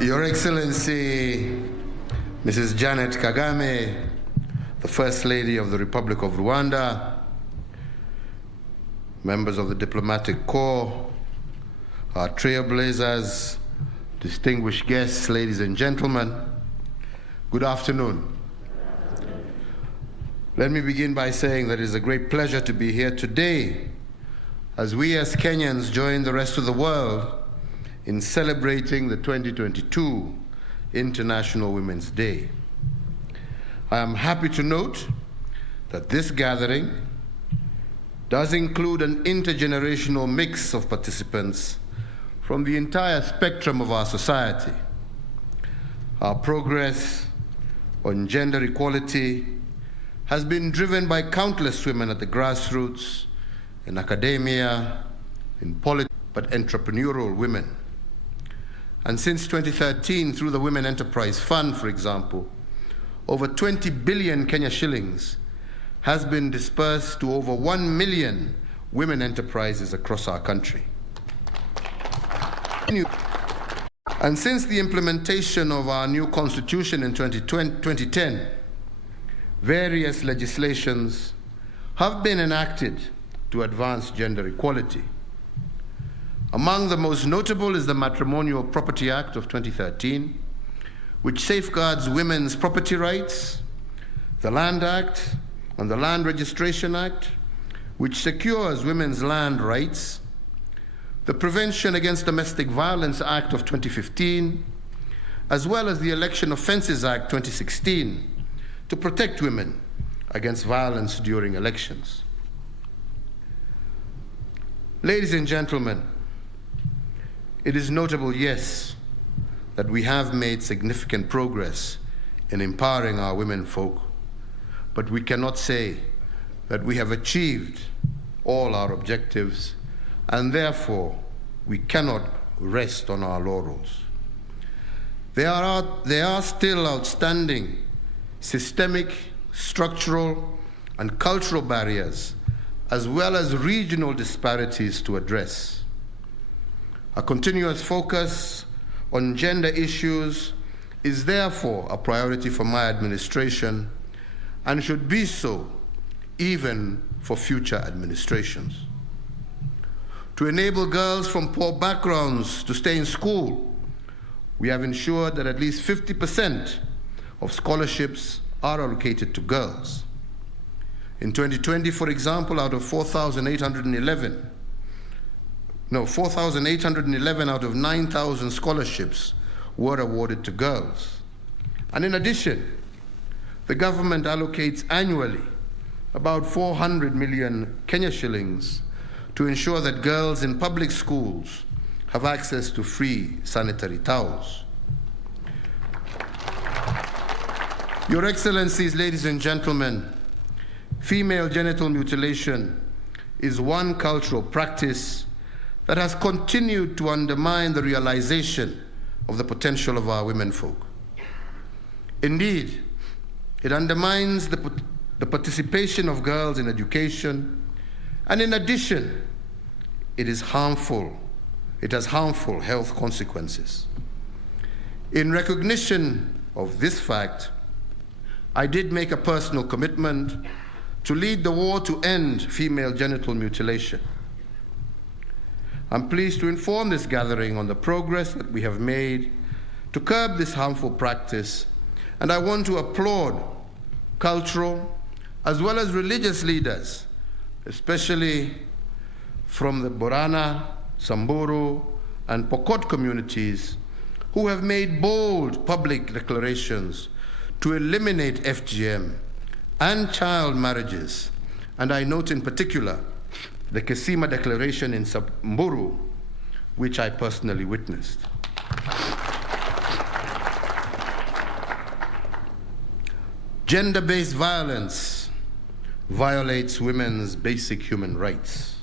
Your Excellency, Mrs. Janet Kagame, the First Lady of the Republic of Rwanda, members of the Diplomatic Corps, our trailblazers, distinguished guests, ladies and gentlemen, good afternoon. Let me begin by saying that it is a great pleasure to be here today as we as Kenyans join the rest of the world in celebrating the 2022 International Women's Day. I am happy to note that this gathering does include an intergenerational mix of participants from the entire spectrum of our society. Our progress on gender equality has been driven by countless women at the grassroots, in academia, in politics, but entrepreneurial women. And since 2013, through the Women Enterprise Fund, for example, over 20 billion Kenya shillings has been dispersed to over 1 million women enterprises across our country. And since the implementation of our new constitution in 2010, various legislations have been enacted to advance gender equality. Among the most notable is the Matrimonial Property Act of 2013, which safeguards women's property rights, the Land Act and the Land Registration Act, which secures women's land rights, the Prevention Against Domestic Violence Act of 2015, as well as the Election Offences Act 2016, to protect women against violence during elections. Ladies and gentlemen, it is notable, yes, that we have made significant progress in empowering our women folk, but we cannot say that we have achieved all our objectives, and therefore we cannot rest on our laurels. There are still outstanding systemic, structural, and cultural barriers, as well as regional disparities to address. A continuous focus on gender issues is therefore a priority for my administration and should be so even for future administrations. To enable girls from poor backgrounds to stay in school, we have ensured that at least 50% of scholarships are allocated to girls. In 2020, for example, out of 4,811 out of 9,000 scholarships were awarded to girls. And in addition, the government allocates annually about 400 million Kenya shillings to ensure that girls in public schools have access to free sanitary towels. Your Excellencies, ladies and gentlemen, female genital mutilation is one cultural practice that has continued to undermine the realization of the potential of our women folk. Indeed, it undermines the participation of girls in education, and in addition, it has harmful health consequences. In recognition of this fact, I did make a personal commitment to lead the war to end female genital mutilation. I'm pleased to inform this gathering on the progress that we have made to curb this harmful practice, and I want to applaud cultural as well as religious leaders, especially from the Borana, Samburu, and Pokot communities, who have made bold public declarations to eliminate FGM and child marriages, and I note in particular the Kisima Declaration in Samburu, which I personally witnessed. Gender-based violence violates women's basic human rights.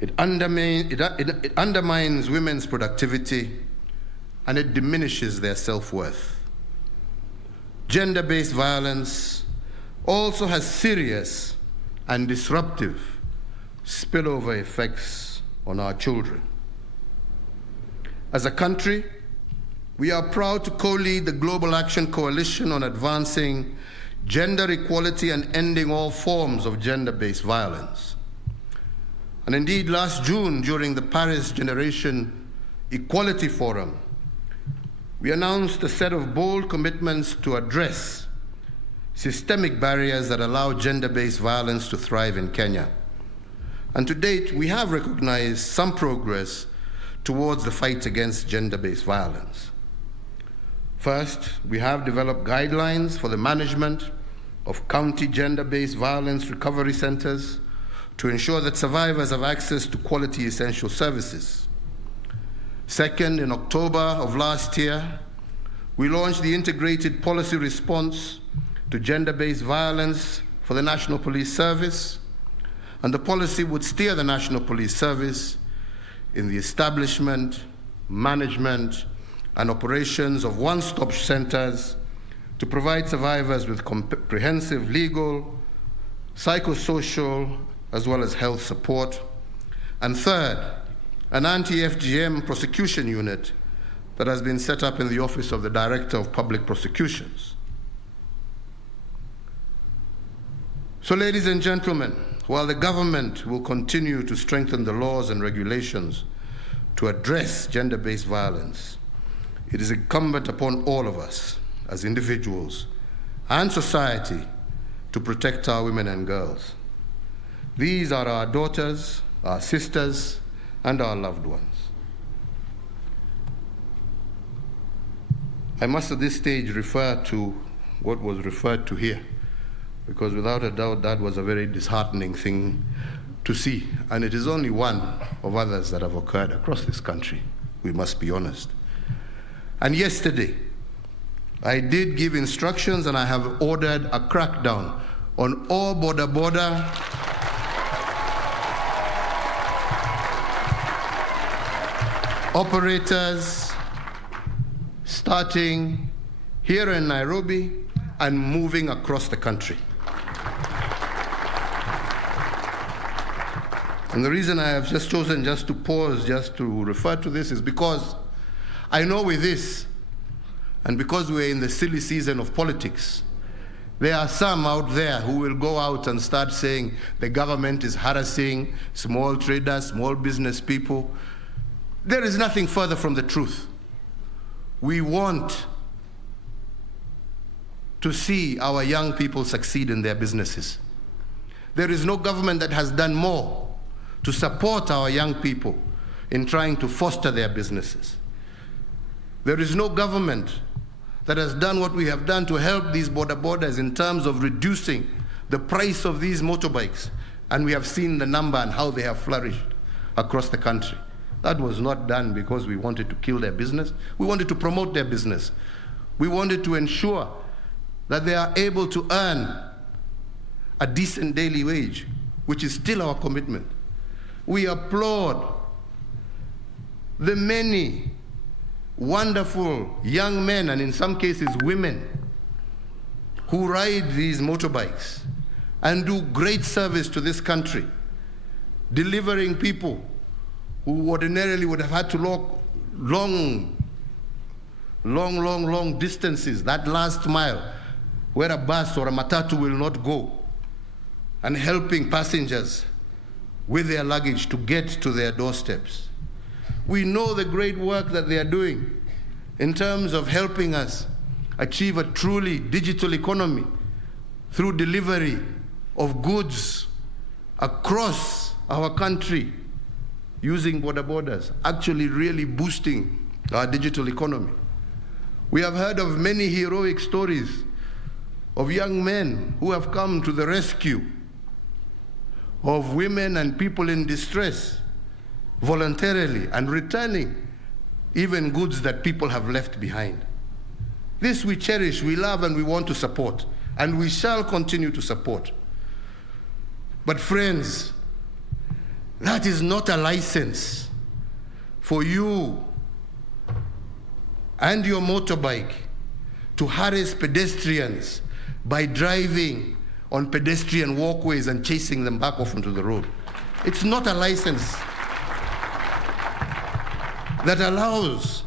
It undermines women's productivity, and it diminishes their self-worth. Gender-based violence also has serious and disruptive spillover effects on our children. As a country, we are proud to co-lead the Global Action Coalition on advancing gender equality and ending all forms of gender-based violence. And indeed, last June, during the Paris Generation Equality Forum, we announced a set of bold commitments to address systemic barriers that allow gender-based violence to thrive in Kenya. And to date, we have recognized some progress towards the fight against gender-based violence. First, we have developed guidelines for the management of county gender-based violence recovery centers to ensure that survivors have access to quality essential services. Second, in October of last year, we launched the Integrated Policy Response to Gender-Based Violence for the National Police Service, and the policy would steer the National Police Service in the establishment, management, and operations of one-stop centers to provide survivors with comprehensive legal, psychosocial, as well as health support. And third, an anti-FGM prosecution unit that has been set up in the Office of the Director of Public Prosecutions. So, ladies and gentlemen, while the government will continue to strengthen the laws and regulations to address gender-based violence, it is incumbent upon all of us as individuals and society to protect our women and girls. These are our daughters, our sisters, and our loved ones. I must at this stage refer to what was referred to here, because without a doubt that was a very disheartening thing to see, and it is only one of others that have occurred across this country, we must be honest. And yesterday, I did give instructions and I have ordered a crackdown on all border operators starting here in Nairobi and moving across the country. And the reason I have just chosen just to pause, just to refer to this, is because I know with this, and because we're in the silly season of politics, there are some out there who will go out and start saying the government is harassing small traders, small business people. There is nothing further from the truth. We want to see our young people succeed in their businesses. There is no government that has done more to support our young people in trying to foster their businesses. There is no government that has done what we have done to help these borders in terms of reducing the price of these motorbikes. And we have seen the number and how they have flourished across the country. That was not done because we wanted to kill their business. We wanted to promote their business. We wanted to ensure that they are able to earn a decent daily wage, which is still our commitment. We applaud the many wonderful young men, and in some cases women, who ride these motorbikes and do great service to this country, delivering people who ordinarily would have had to walk long distances, that last mile, where a bus or a matatu will not go, and helping passengers with their luggage to get to their doorsteps. We know the great work that they are doing in terms of helping us achieve a truly digital economy through delivery of goods across our country using borders, actually really boosting our digital economy. We have heard of many heroic stories of young men who have come to the rescue of women and people in distress voluntarily and returning even goods that people have left behind. This we cherish, we love, and we want to support, and we shall continue to support. But friends, that is not a license for you and your motorbike to harass pedestrians by driving on pedestrian walkways and chasing them back off onto the road. It's not a license. that allows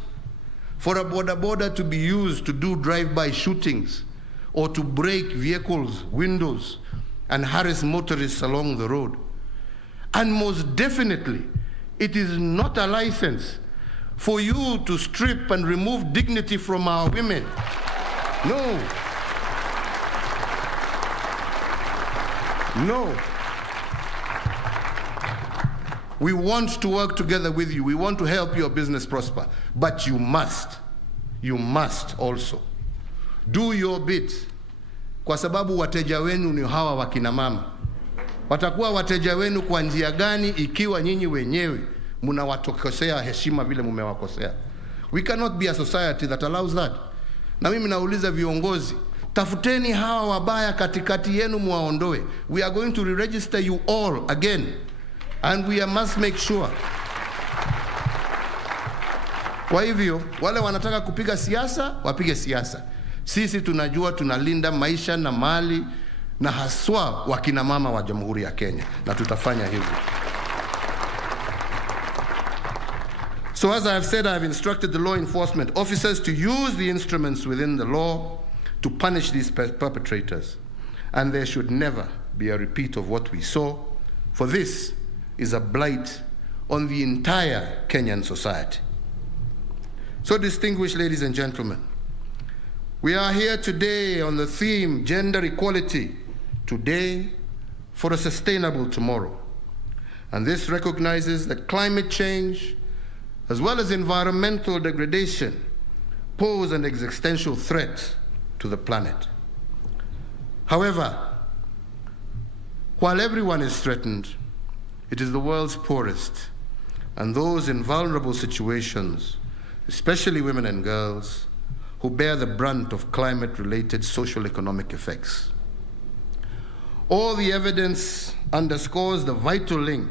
for a boda to be used to do drive-by shootings or to break vehicles' windows and harass motorists along the road. And most definitely, it is not a license for you to strip and remove dignity from our women. No. No. We want to work together with you. We want to help your business prosper. But you must also do your bit, kwa sababu wateja wenu ni hawa wakina mama. Watakuwa wateja wenu kwa njia gani ikiwa nyinyi wenyewe mnawatokosea heshima vile mmewakosea? We cannot be a society that allows that. Na mimi nauliza viongozi, tafuteni hawa wabaya katikati yenu muwaondoe. We are going to re-register you all again. And we must make sure. Kwa hivyo, wale wanataka kupiga siasa, wapige siasa. Sisi tunajua tunalinda maisha na mali na haswa wakina mama wa Jamhuri ya Kenya. Na tutafanya hivyo. So as I have said, I have instructed the law enforcement officers to use the instruments within the law to punish these perpetrators. And there should never be a repeat of what we saw. For this is a blight on the entire Kenyan society. So, distinguished ladies and gentlemen, we are here today on the theme gender equality, today for a sustainable tomorrow. And this recognizes that climate change, as well as environmental degradation, pose an existential threat to the planet. However, while everyone is threatened, it is the world's poorest and those in vulnerable situations, especially women and girls, who bear the brunt of climate-related social economic effects. All the evidence underscores the vital link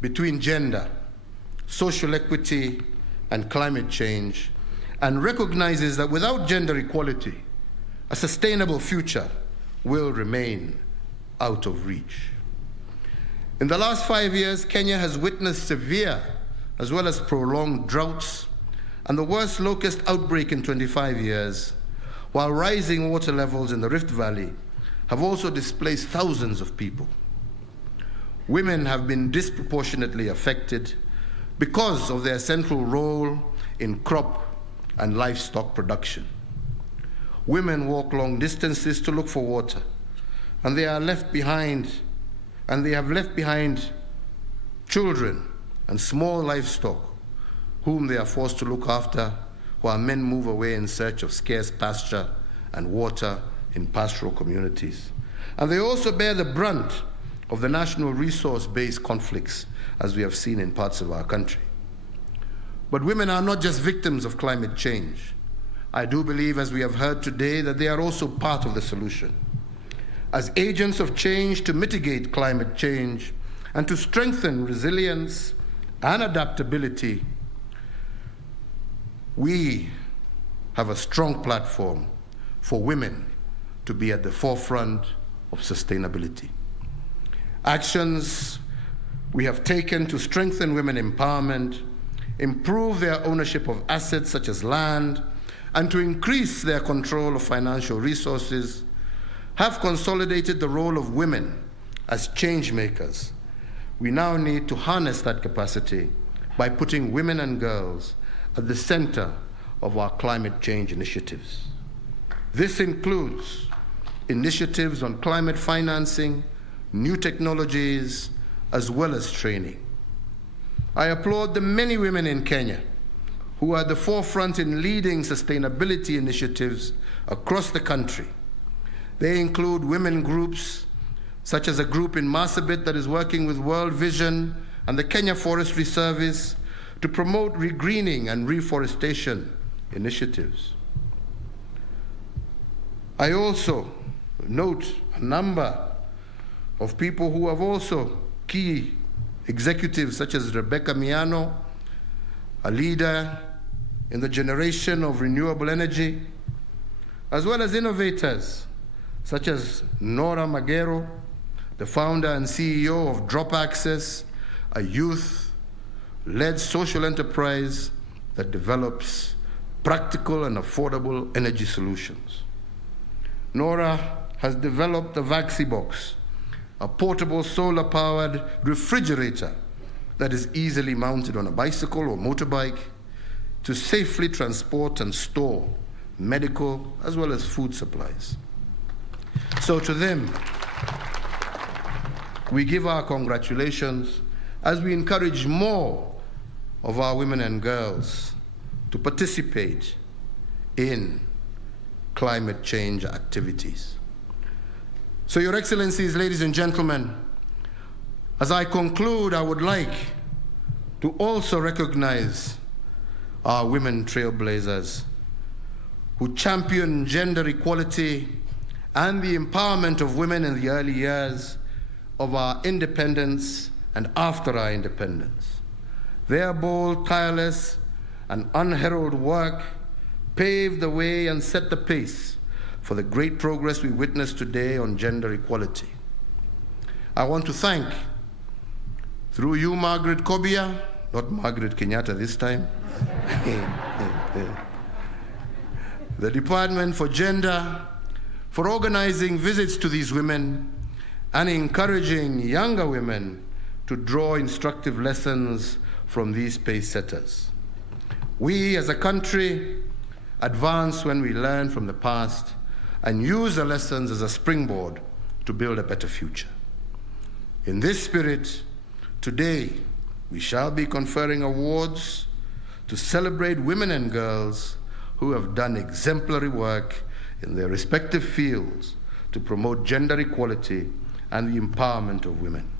between gender, social equity, and climate change, and recognizes that without gender equality, a sustainable future will remain out of reach. In the last 5 years, Kenya has witnessed severe as well as prolonged droughts and the worst locust outbreak in 25 years, while rising water levels in the Rift Valley have also displaced thousands of people. Women have been disproportionately affected because of their central role in crop and livestock production. Women walk long distances to look for water, and they have left behind children and small livestock whom they are forced to look after while men move away in search of scarce pasture and water in pastoral communities. And they also bear the brunt of the national resource-based conflicts, as we have seen in parts of our country. But women are not just victims of climate change. I do believe, as we have heard today, that they are also part of the solution. As agents of change to mitigate climate change and to strengthen resilience and adaptability, we have a strong platform for women to be at the forefront of sustainability. Actions we have taken to strengthen women empowerment, improve their ownership of assets such as land, and to increase their control of financial resources have consolidated the role of women as change makers. We now need to harness that capacity by putting women and girls at the center of our climate change initiatives. This includes initiatives on climate financing, new technologies, as well as training. I applaud the many women in Kenya who are at the forefront in leading sustainability initiatives across the country. They include women groups, such as a group in Marsabit that is working with World Vision and the Kenya Forestry Service to promote regreening and reforestation initiatives. I also note a number of people who have also key executives, such as Rebecca Miano, a leader in the generation of renewable energy, as well as innovators such as Nora Magero, the founder and CEO of Drop Access, a youth led social enterprise that develops practical and affordable energy solutions. Nora has developed the VaxiBox, a portable solar-powered refrigerator that is easily mounted on a bicycle or motorbike to safely transport and store medical as well as food supplies. So to them, we give our congratulations as we encourage more of our women and girls to participate in climate change activities. So, Your Excellencies, ladies and gentlemen, as I conclude, I would like to also recognize our women trailblazers who championed gender equality and the empowerment of women in the early years of our independence and after our independence. Their bold, tireless, and unheralded work paved the way and set the pace for the great progress we witness today on gender equality. I want to thank, through you, Margaret Kobia, not Margaret Kenyatta this time, the Department for Gender, for organizing visits to these women and encouraging younger women to draw instructive lessons from these pace setters. We as a country advance when we learn from the past and use the lessons as a springboard to build a better future. In this spirit, today we shall be conferring awards to celebrate women and girls who have done exemplary work in their respective fields to promote gender equality and the empowerment of women.